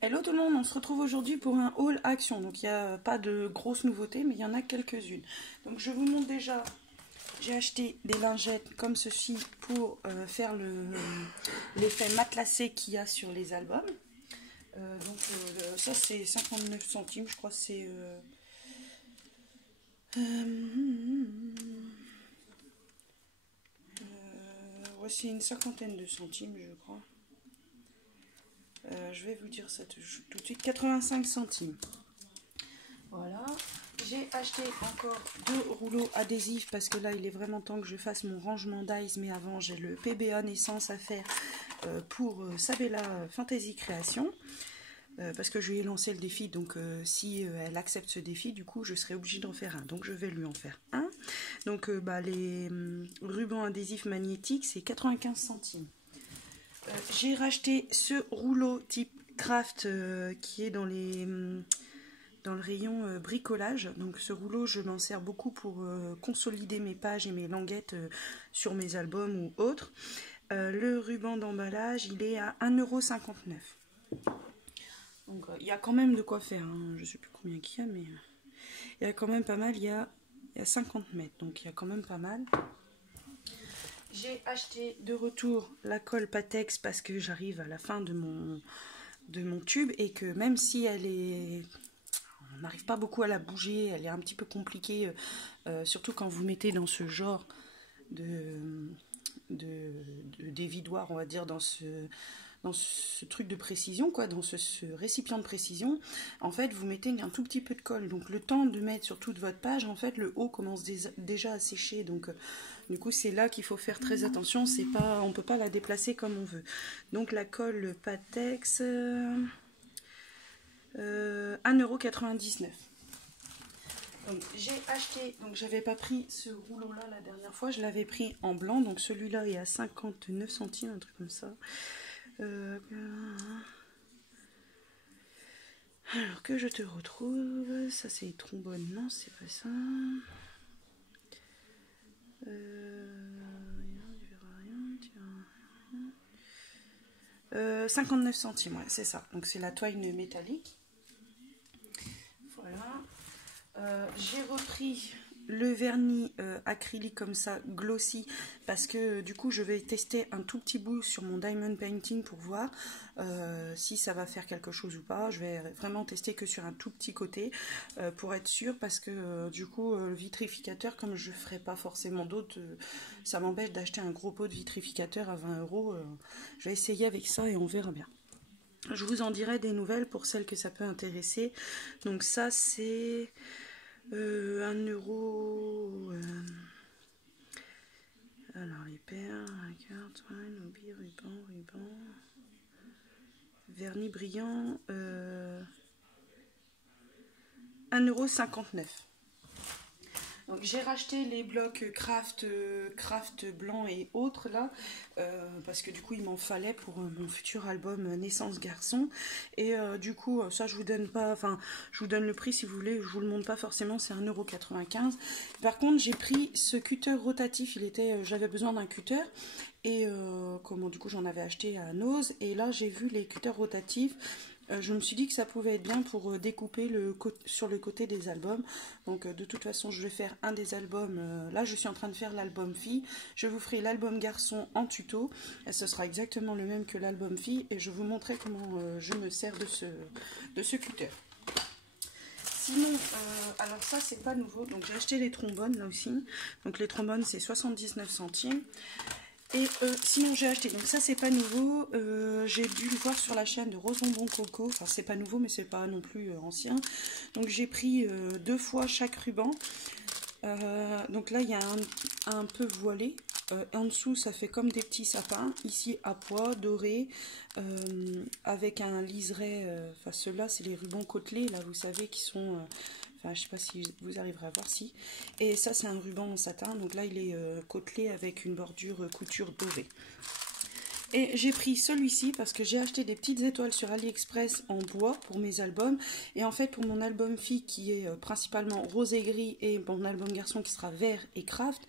Hello tout le monde, on se retrouve aujourd'hui pour un haul action. Donc il n'y a pas de grosses nouveautés, mais il y en a quelques-unes. Donc je vous montre déjà, j'ai acheté des lingettes comme ceci pour faire l'effet matelassé qu'il y a sur les albums. Ça c'est 59 centimes, je crois que c'est... ouais, c'est une cinquantaine de centimes, je crois. Je vais vous dire ça tout de suite, 85 centimes. Voilà. J'ai acheté encore 2 rouleaux adhésifs parce que là il est vraiment temps que je fasse mon rangement d'Ice, mais avant j'ai le PBA naissance à faire pour Sabella Fantasy Création. Parce que je lui ai lancé le défi, donc si elle accepte ce défi, du coup je serai obligée d'en faire un, donc je vais lui en faire un. Donc les rubans adhésifs magnétiques, c'est 95 centimes. J'ai racheté ce rouleau type craft qui est dans le rayon bricolage. Donc ce rouleau, je m'en sers beaucoup pour consolider mes pages et mes languettes sur mes albums ou autres. Le ruban d'emballage, il est à 1,59 €. Donc il y a quand même de quoi faire, hein. Je ne sais plus combien qu'il y a, mais il y a quand même pas mal. Il y a 50 mètres, donc il y a quand même pas mal. J'ai acheté de retour la colle Patex parce que j'arrive à la fin de mon tube et que même si elle est... on n'arrive pas beaucoup à la bouger, elle est un petit peu compliquée, surtout quand vous mettez dans ce genre de dévidoir, on va dire, dans ce truc de précision, quoi, dans ce récipient de précision. En fait, vous mettez un tout petit peu de colle, donc le temps de mettre sur toute votre page, en fait, le haut commence déjà à sécher, donc du coup, c'est là qu'il faut faire très attention, c'est pas, on peut pas la déplacer comme on veut. Donc la colle Patex, 1,99 €. Donc j'ai acheté, donc j'avais pas pris ce rouleau là la dernière fois, je l'avais pris en blanc, donc celui-là est à 59 centimes, un truc comme ça. Alors que je te retrouve, ça c'est trombone, non c'est pas ça. 59 centimes, ouais, c'est ça. Donc c'est la toile métallique. Voilà. J'ai repris le vernis acrylique comme ça, glossy, parce que du coup je vais tester un tout petit bout sur mon diamond painting pour voir si ça va faire quelque chose ou pas. Je vais vraiment tester que sur un tout petit côté pour être sûr, parce que du coup le vitrificateur, comme je ferai pas forcément d'autres, ça m'empêche d'acheter un gros pot de vitrificateur à 20 €. Je vais essayer avec ça et on verra bien. Je vous en dirai des nouvelles pour celles que ça peut intéresser. Donc ça c'est 1 €. Alors les perles, la carte, Nobi, ruban, vernis brillant, 1,59 €. Donc j'ai racheté les blocs craft blanc et autres là, parce que du coup il m'en fallait pour mon futur album Naissance Garçon. Et du coup ça je vous donne pas, enfin je vous donne le prix si vous voulez, je vous le montre pas forcément, c'est 1,95 €. Par contre j'ai pris ce cutter rotatif, j'avais besoin d'un cutter. Et du coup j'en avais acheté à Nose, et là j'ai vu les cutters rotatifs. Je me suis dit que ça pouvait être bien pour découper sur le côté des albums. Donc de toute façon je vais faire un des albums. Là je suis en train de faire l'album fille. Je vous ferai l'album garçon en tuto. Et ce sera exactement le même que l'album fille. Et je vous montrerai comment je me sers de ce cutter. Sinon, alors ça c'est pas nouveau. Donc j'ai acheté les trombones là aussi. Donc les trombones c'est 79 centimes. Et sinon j'ai acheté, donc ça c'est pas nouveau, j'ai dû le voir sur la chaîne de Rose Bonbon Coco, enfin c'est pas nouveau mais c'est pas non plus ancien. Donc j'ai pris 2 fois chaque ruban. Donc là il y a un peu voilé, en dessous ça fait comme des petits sapins, ici à pois doré, avec un liseré, enfin ceux-là c'est les rubans côtelés là, vous savez, qui sont... enfin, je sais pas si vous arriverez à voir, si. Et ça, c'est un ruban en satin. Donc là, il est côtelé avec une bordure couture dorée. Et j'ai pris celui-ci parce que j'ai acheté des petites étoiles sur AliExpress en bois pour mes albums. Et en fait, pour mon album fille qui est principalement rose et gris et mon album garçon qui sera vert et craft,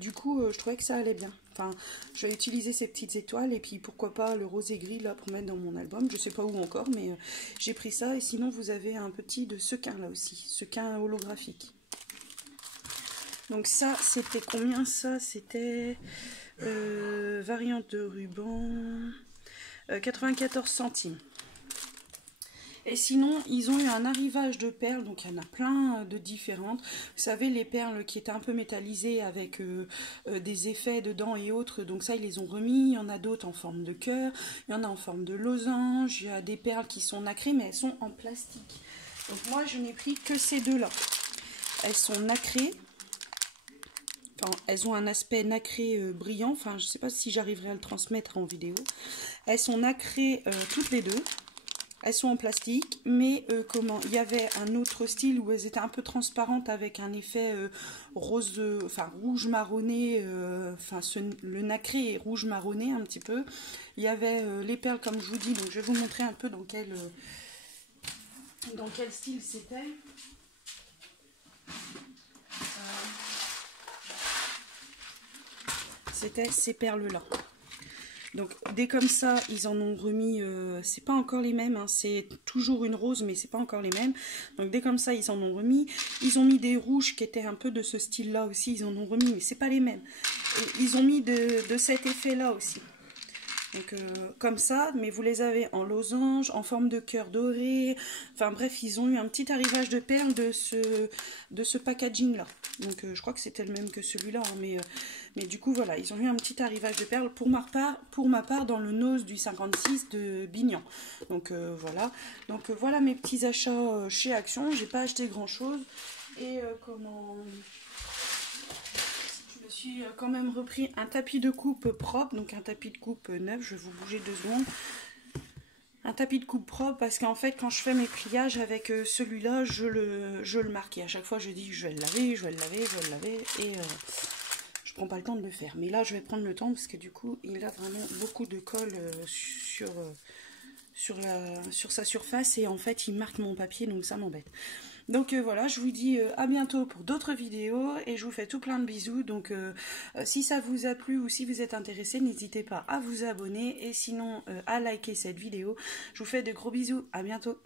du coup, je trouvais que ça allait bien. Enfin, je vais utiliser ces petites étoiles et puis pourquoi pas le rose et gris là pour mettre dans mon album. Je sais pas où encore, mais j'ai pris ça. Et sinon, vous avez un petit de sequin là aussi, sequin holographique. Donc ça, c'était combien ça? C'était variante de ruban, 94 centimes. Et sinon, ils ont eu un arrivage de perles, donc il y en a plein de différentes. Vous savez, les perles qui étaient un peu métallisées avec des effets dedans et autres, donc ça, ils les ont remis. Il y en a d'autres en forme de cœur, il y en a en forme de losange, il y a des perles qui sont nacrées, mais elles sont en plastique. Donc moi, je n'ai pris que ces deux-là. Elles sont nacrées. Enfin, elles ont un aspect nacré brillant. Enfin, je ne sais pas si j'arriverai à le transmettre en vidéo. Elles sont nacrées toutes les deux. Elles sont en plastique, mais comment il y avait un autre style où elles étaient un peu transparentes avec un effet rose, enfin rouge marronné. Enfin, le nacré est rouge marronné un petit peu. Il y avait les perles comme je vous dis. Donc, je vais vous montrer un peu dans quel style c'était. C'était ces perles là. Donc dès comme ça, ils en ont remis, c'est pas encore les mêmes, hein, c'est toujours une rose, mais c'est pas encore les mêmes. Donc dès comme ça, ils en ont remis. Ils ont mis des rouges qui étaient un peu de ce style-là aussi, ils en ont remis, mais c'est pas les mêmes. Et ils ont mis de cet effet-là aussi. Donc comme ça, mais vous les avez en losange, en forme de cœur doré. Enfin bref, ils ont eu un petit arrivage de perles de ce packaging là. Donc je crois que c'était le même que celui-là, hein, mais du coup voilà, ils ont eu un petit arrivage de perles pour ma part dans le nose du 56 de Bignan. Donc voilà. Donc voilà mes petits achats chez Action. J'ai pas acheté grand chose et je me suis quand même repris un tapis de coupe propre, donc un tapis de coupe neuf. Je vais vous bouger 2 secondes. Un tapis de coupe propre parce qu'en fait quand je fais mes pliages avec celui-là, je le marque. Et à chaque fois je dis je vais le laver, je vais le laver, je vais le laver et je prends pas le temps de le faire. Mais là je vais prendre le temps parce que du coup il a vraiment beaucoup de colle sur sa surface et en fait il marque mon papier, donc ça m'embête. Donc voilà, je vous dis à bientôt pour d'autres vidéos et je vous fais tout plein de bisous. Donc si ça vous a plu ou si vous êtes intéressé, n'hésitez pas à vous abonner et sinon à liker cette vidéo. Je vous fais de gros bisous, à bientôt.